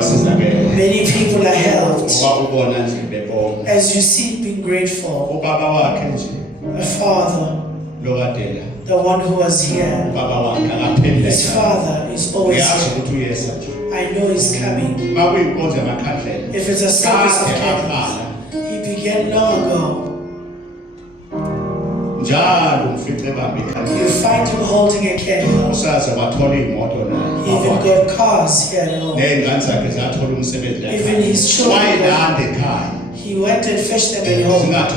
Many people are helped as you see being grateful. A father, the one who was here, his father is always here. I know he's coming. If it's a service of candles, he began long ago. You find him holding a candle. He even got cars here at home. Even his children. He went and fetched them at home, not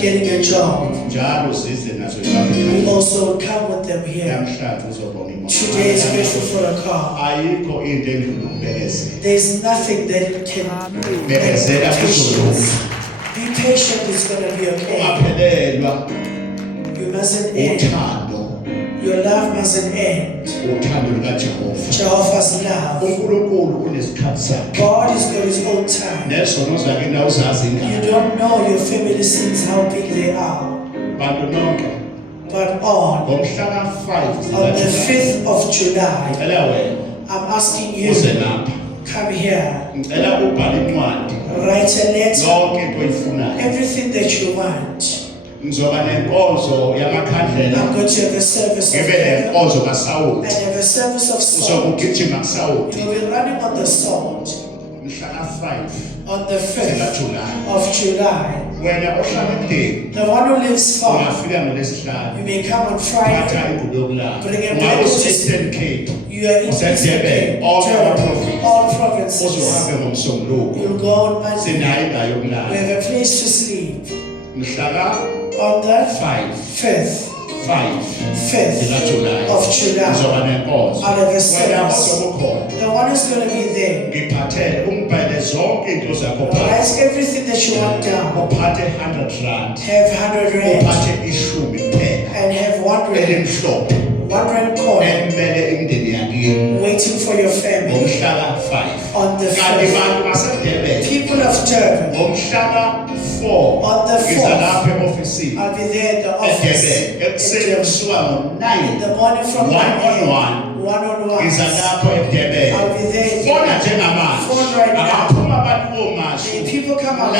getting a job. He also come with them here. Today is grateful for a car. There's nothing that can be patient. Be patient, it's going to be okay. You mustn't end. Your love mustn't end. Jehovah's love. God has got his own time. You don't know your family sins, how big they are. But on the 5th of July, I'm asking you, come here, write a letter, everything that you want. I'm going to have a service of candles and have a service of salt. You'll be running on the salt on the 5th of July. The one who lives far, you may come on Friday, bring a Eastern Cape. You are in Eastern Cape, all provinces. You'll go on Monday. We have a place to sleep. On the 5th of July, I'll have a service. The one who's going to be there, write everything that you want down. Have 100 rand and have 1 rand coin waiting for your family. On the 5th, people of Durban, on the 4th, I'll be there at the office in the morning from 1 a.m. One-on-one. I'll be there. Phone right now. People come out.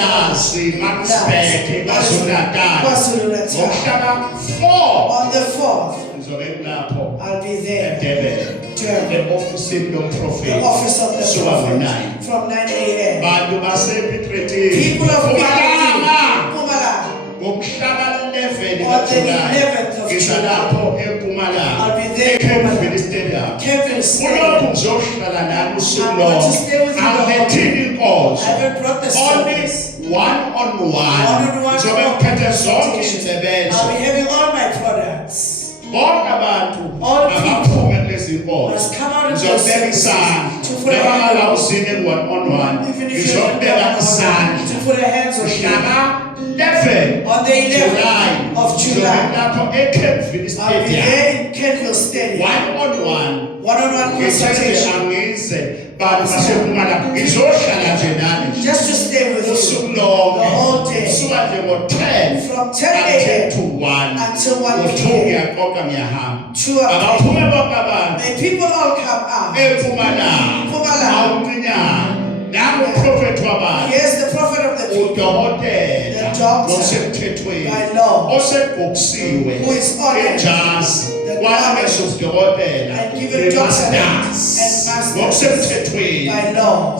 On the 4th, I'll be there. The office of the prophet from 9 a.m. People of Pumalanga. On the 11th of July, I'll be there. Kevin Stadium. I'm going to stay with you. I haven't brought the service. One-on-one. I'll be having all my products. All people must come out of the service to put a hand on you. Even if you're not there, to put a hands on you. On the 11th of July, I'll be there in Kenville Stadium. One-on-one consultation. Just to stay with you the whole day. From 10 a.m. to 1 until 1 p.m. 2 o'clock. May people all come out. Here's the prophet of the people. The doctor by law who is ordered the and given doctorate and master's by law.